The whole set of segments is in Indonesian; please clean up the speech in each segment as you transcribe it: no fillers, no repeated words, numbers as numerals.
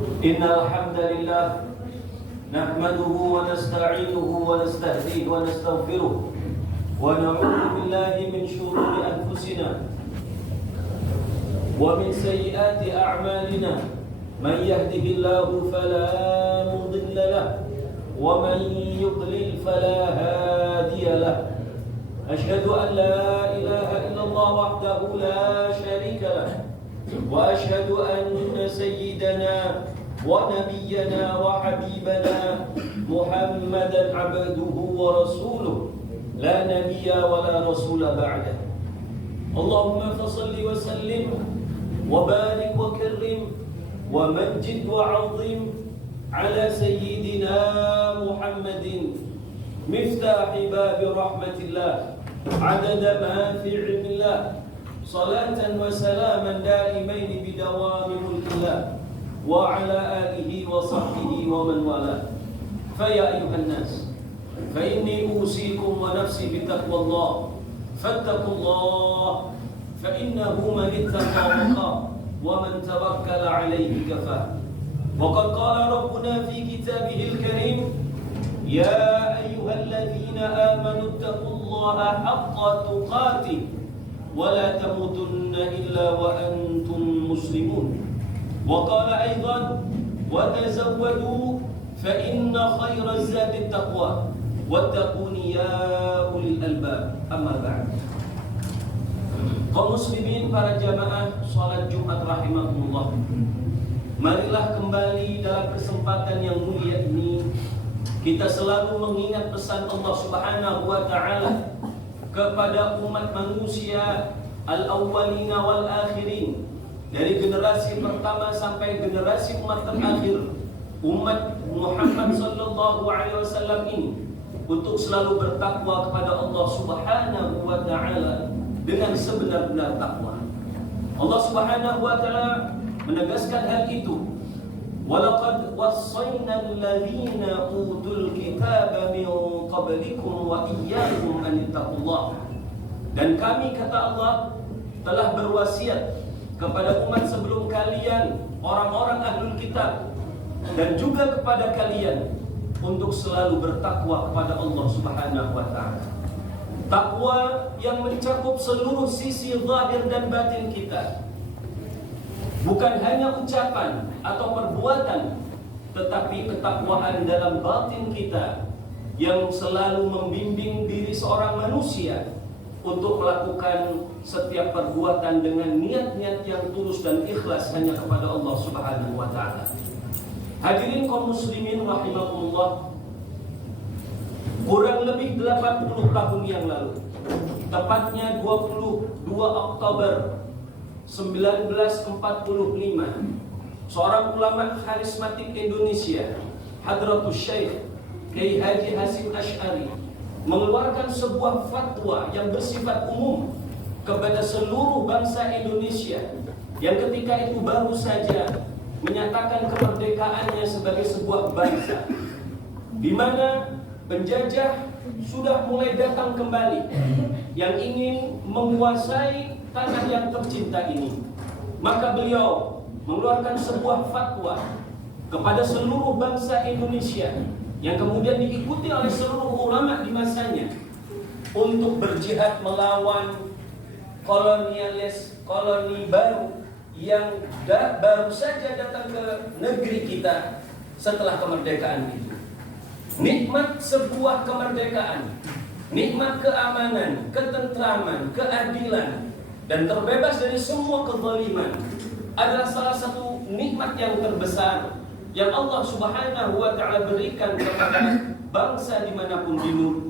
إن الحمد لله نحمده ونستعينه ونستهديه ونستغفره ونعوذ بالله من شرور أنفسنا ومن سيئات أعمالنا من يهده الله فلا مضل له ومن يضلل فلا هادي له أشهد أن لا إله إلا الله وحده لا شريك له وأشهد أن سيدنا ونبينا وحبيبنا محمدا عبده ورسوله لا نبي ولا رسول بعده اللهم فصل وسلم وبارك وكرم ومجد وعظم على سيدنا محمد مفتاح باب رحمة الله عدد ما في علم الله صلاة وسلاما دائمين بدوام ملك الله وعلى آله وصحبه ومن والاه فيا أيها الناس فإني أوصيكم ونفسي بتقوى الله فاتقوا الله فإنه من اتقى وقاه ومن توكل عليه كفاه وقد قال ربنا في كتابه الكريم يا أيها الذين آمنوا اتقوا الله حق تقاته ولا تموتن إلا وأنتم مسلمون وقال أيضا وتزودوا فإن خير الزاد التقوى واتقوني يا أولي الألباب أما بعد kaum muslimin para jamaah salat Jumat rahimakumullah, marilah kembali dalam kesempatan yang mulia ini kita selalu mengingat pesan Allah Subhanahu wa taala kepada umat manusia al-awwalina wal akhirin, dari generasi pertama sampai generasi umat terakhir, umat Muhammad sallallahu alaihi wasallam ini, untuk selalu bertakwa kepada Allah Subhanahu wa taala dengan sebenar-benar takwa. Allah Subhanahu wa taala menegaskan hal itu. Walaqad wassayna alladziina utul kitaba min qablikum wa iyyakum an ittaqullah. Dan kami, kata Allah, telah berwasiat kepada umat sebelum kalian, orang-orang ahlul kitab, dan juga kepada kalian untuk selalu bertakwa kepada Allah Subhanahu wa taala. Takwa yang mencakup seluruh sisi zahir dan batin kita, bukan hanya ucapan atau perbuatan, tetapi ketakwaan dalam batin kita yang selalu membimbing diri seorang manusia untuk melakukan setiap perbuatan dengan niat-niat yang tulus dan ikhlas hanya kepada Allah Subhanahu wa taala. Hadirin kaum muslimin rahimakumullah, kurang lebih 80 tahun yang lalu, tepatnya 22 Oktober 1945, seorang ulama karismatik Indonesia, Hadratus Syekh Kiai Haji Hasyim Asy'ari, mengeluarkan sebuah fatwa yang bersifat umum kepada seluruh bangsa Indonesia, yang ketika itu baru saja menyatakan kemerdekaannya sebagai sebuah bangsa, di mana penjajah sudah mulai datang kembali yang ingin menguasai tanah yang tercinta ini. Maka beliau mengeluarkan sebuah fatwa kepada seluruh bangsa Indonesia yang kemudian diikuti oleh seluruh ulama di masanya untuk berjihad melawan kolonialis, koloni baru yang baru saja datang ke negeri kita setelah kemerdekaan itu. Nikmat sebuah kemerdekaan, nikmat keamanan, ketentraman, keadilan, dan terbebas dari semua kezaliman adalah salah satu nikmat yang terbesar yang Allah Subhanahu wa taala berikan kepada bangsa dimanapun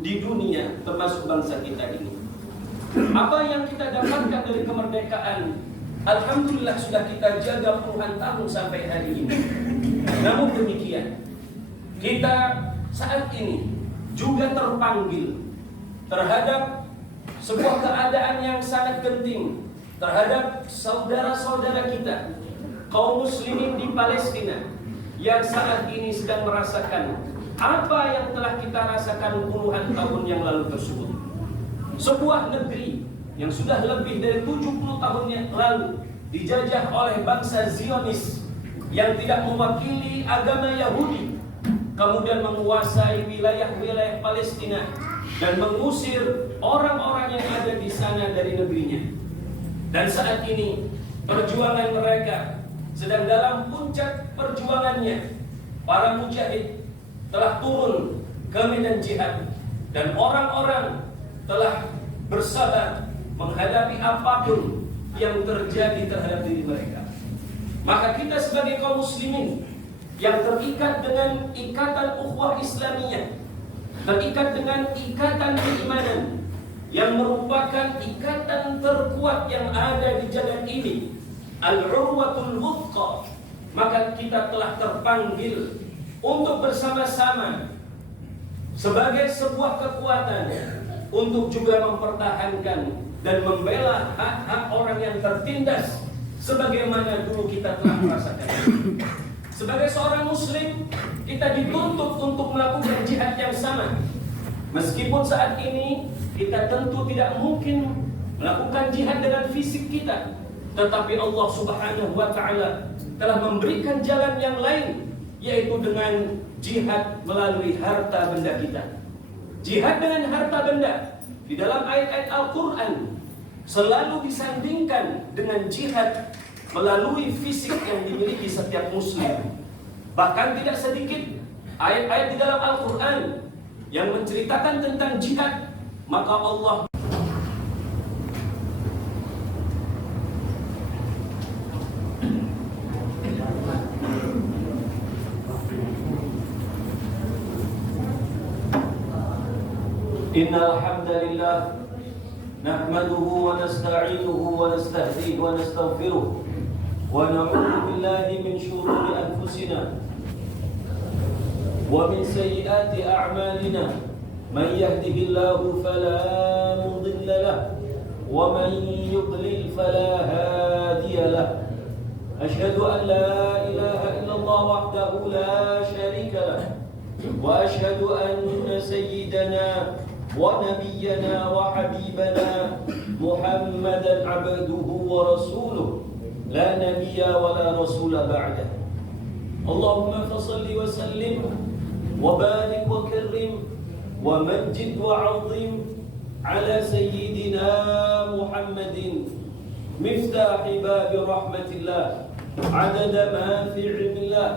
di dunia, termasuk bangsa kita ini. Apa yang kita dapatkan dari kemerdekaan, alhamdulillah sudah kita jaga puluhan tahun sampai hari ini. Namun demikian, kita saat ini juga terpanggil terhadap sebuah keadaan yang sangat genting terhadap saudara-saudara kita, kaum muslimin di Palestina, yang saat ini sedang merasakan apa yang telah kita rasakan puluhan tahun yang lalu tersebut. Sebuah negeri yang sudah lebih dari 70 tahun yang lalu dijajah oleh bangsa Zionis yang tidak mewakili agama Yahudi kemudian menguasai wilayah-wilayah Palestina dan mengusir orang-orang yang ada di sana dari negerinya. Dan saat ini perjuangan mereka sedang dalam puncak perjuangannya. Para mujahid telah turun ke medan jihad dan orang-orang telah bersabar menghadapi apapun yang terjadi terhadap diri mereka. Maka kita sebagai kaum muslimin yang terikat dengan ikatan ukhuwah Islamiyah, terikat dengan ikatan keimanan yang merupakan ikatan terkuat yang ada di jagat ini, al-urwatul wuthqa, maka kita telah terpanggil untuk bersama-sama sebagai sebuah kekuatan untuk juga mempertahankan dan membela hak-hak orang yang tertindas sebagaimana dulu kita telah merasakan. Sebagai seorang muslim, kita dituntut untuk melakukan jihad yang sama. Meskipun saat ini kita tentu tidak mungkin melakukan jihad dengan fisik kita, tetapi Allah Subhanahu wa ta'ala telah memberikan jalan yang lain, yaitu dengan jihad melalui harta benda kita. Jihad dengan harta benda di dalam ayat-ayat Al-Quran selalu disandingkan dengan jihad melalui fisik yang dimiliki setiap muslim. Bahkan tidak sedikit ayat-ayat di dalam Al-Quran yang menceritakan tentang jihad, maka Allah Innal hamdalillah nahmaduhu wa nasta'inuhu wa nastahdihi wa nastaghfiruh wa na'udzu billahi min shururi anfusina wa min sayyiati a'malina man yahdihillahu fala mudilla lahu wa man yudlil fala hadiya lahu ashhadu an la ilaha illallah wahdahu la sharika lahu wa ashhadu anna sayyidana ونبينا وحبيبنا محمدا عبده ورسوله لا نبي ولا رسول بعده اللهم فصل وسلم وبارك وكرم ومجد وعظم على سيدنا محمد مفتاح باب رحمة الله عدد ما في علم الله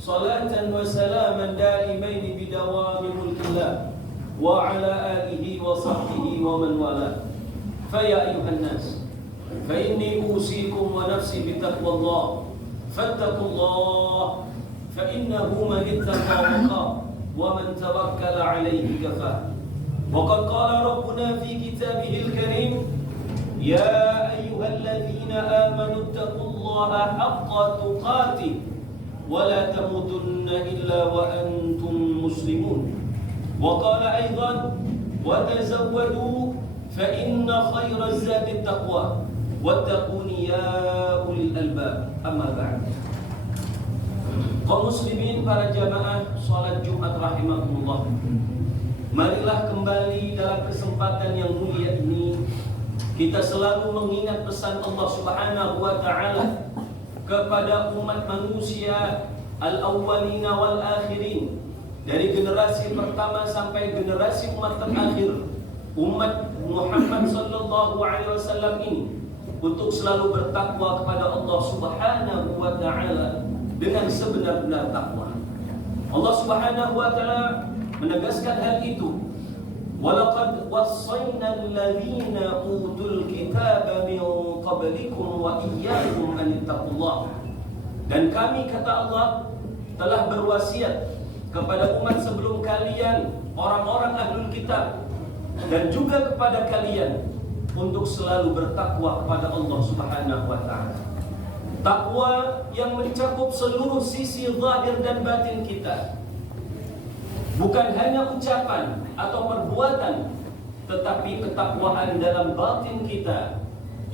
صلاة وسلاما دائمين بدوام ملك الله وعلى آله وصحبه ومن والاه فيا أيها الناس فإني أوصيكم ونفسي بتقوى الله فاتقوا الله فإنه من اتقى وقاه ومن توكل عليه كفاه وقد قال ربنا في كتابه الكريم يا أيها الذين آمنوا اتقوا الله حق تقاته ولا تموتن إلا وأنتم مسلمون وقال أيضا وتزودوا فإن خير الزاد التقوى واتقوني يا أولي الألباب أما بعد kaum muslimin para jamaah salat Jumat rahimakumullah, marilah kembali dalam kesempatan yang mulia ini kita selalu mengingat pesan Allah Subhanahu wa ta'ala kepada umat manusia al-awwalina wal akhirin, dari generasi pertama sampai generasi umat terakhir, umat Muhammad sallallahu alaihi wasallam ini, untuk selalu bertakwa kepada Allah Subhanahu wa ta'ala dengan sebenar-benar takwa. Allah Subhanahu wa ta'ala menegaskan hal itu. Walaqad wassayna alladhina utul kitaba min qablikum wa iyyakum an ittaqullah. Dan kami, kata Allah, telah berwasiat kepada umat sebelum kalian, orang-orang ahlul kitab, dan juga kepada kalian untuk selalu bertakwa kepada Allah Subhanahu wa ta'ala. Takwa yang mencakup seluruh sisi zahir dan batin kita, bukan hanya ucapan atau perbuatan, tetapi ketakwaan dalam batin kita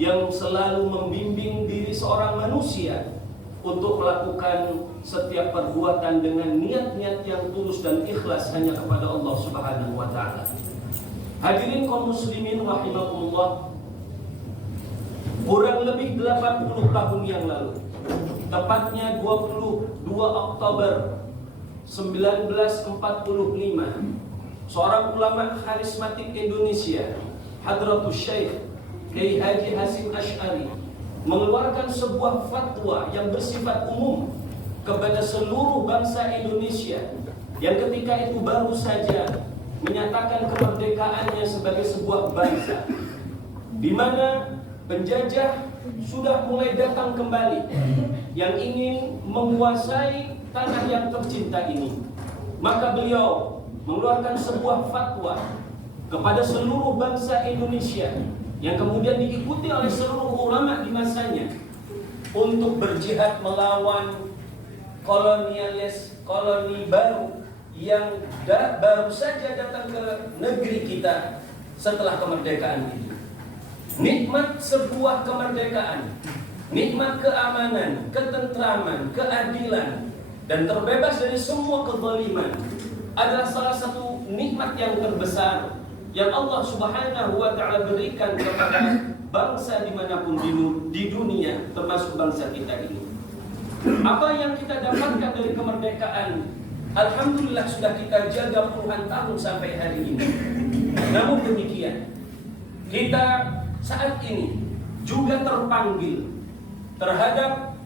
yang selalu membimbing diri seorang manusia untuk melakukan setiap perbuatan dengan niat-niat yang tulus dan ikhlas hanya kepada Allah Subhanahu wa ta'ala. Hadirin kaum muslimin rahimakumullah, kurang lebih 80 tahun yang lalu tepatnya 22 Oktober 1945, seorang ulama karismatik Indonesia, Hadratus Syekh Kiai Haji Hasyim Asy'ari, mengeluarkan sebuah fatwa yang bersifat umum kepada seluruh bangsa Indonesia yang ketika itu baru saja menyatakan kemerdekaannya sebagai sebuah bangsa, di mana penjajah sudah mulai datang kembali yang ingin menguasai tanah yang tercinta ini. Maka beliau mengeluarkan sebuah fatwa kepada seluruh bangsa Indonesia yang kemudian diikuti oleh seluruh ulama di masanya untuk berjihad melawan koloni baru yang baru saja datang ke negeri kita setelah kemerdekaan ini. Nikmat sebuah kemerdekaan, nikmat keamanan, ketentraman, keadilan, dan terbebas dari semua kezaliman adalah salah satu nikmat yang terbesar yang Allah Subhanahu wa Ta'ala berikan kepada bangsa dimanapun di dunia, termasuk bangsa kita ini. Apa yang kita dapatkan dari kemerdekaan, alhamdulillah sudah kita jaga puluhan tahun sampai hari ini. Namun demikian, kita saat ini juga terpanggil terhadap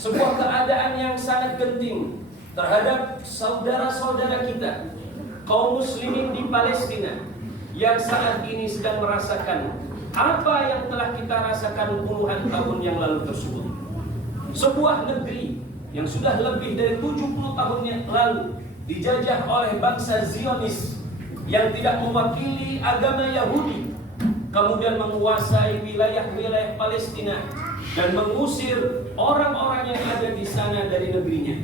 sebuah keadaan yang sangat genting terhadap saudara-saudara kita kaum muslimin di Palestina yang saat ini sedang merasakan apa yang telah kita rasakan puluhan tahun yang lalu tersebut. Sebuah negeri yang sudah lebih dari 70 tahun yang lalu dijajah oleh bangsa Zionis yang tidak mewakili agama Yahudi, kemudian menguasai wilayah-wilayah Palestina dan mengusir orang-orang yang ada di sana dari negerinya.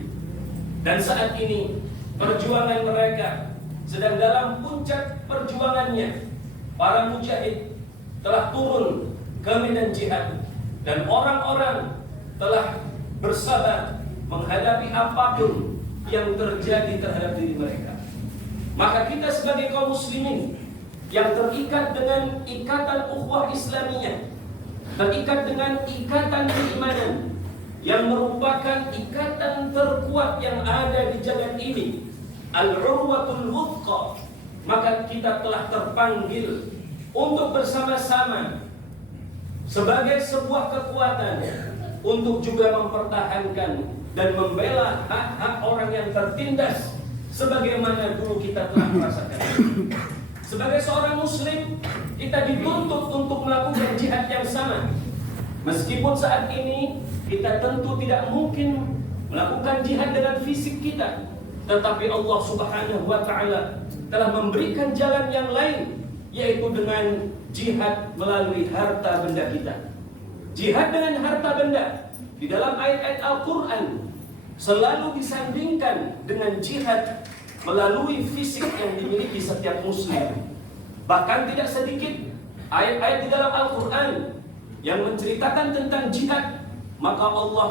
Dan saat ini perjuangan mereka sedang dalam puncak perjuangannya. Para mujahid telah turun ke medan jihad dan orang-orang telah bersabar menghadapi apapun yang terjadi terhadap diri mereka. Maka kita sebagai kaum muslimin yang terikat dengan ikatan ukhuwah Islamiyah, terikat dengan ikatan keimanan yang merupakan ikatan terkuat yang ada di jagat ini, al-urwatul wuthqa, maka kita telah terpanggil untuk bersama-sama sebagai sebuah kekuatan untuk juga mempertahankan dan membela hak-hak orang yang tertindas sebagaimana dulu kita telah merasakan. Sebagai seorang muslim, kita dituntut untuk melakukan jihad yang sama. Meskipun saat ini kita tentu tidak mungkin melakukan jihad dengan fisik kita, tetapi Allah Subhanahu wa Ta'ala telah memberikan jalan yang lain, yaitu dengan jihad melalui harta benda kita. Jihad dengan harta benda di dalam ayat-ayat Al-Quran selalu disandingkan dengan jihad melalui fisik yang dimiliki setiap muslim. Bahkan tidak sedikit ayat-ayat di dalam Al-Quran yang menceritakan tentang jihad, maka Allah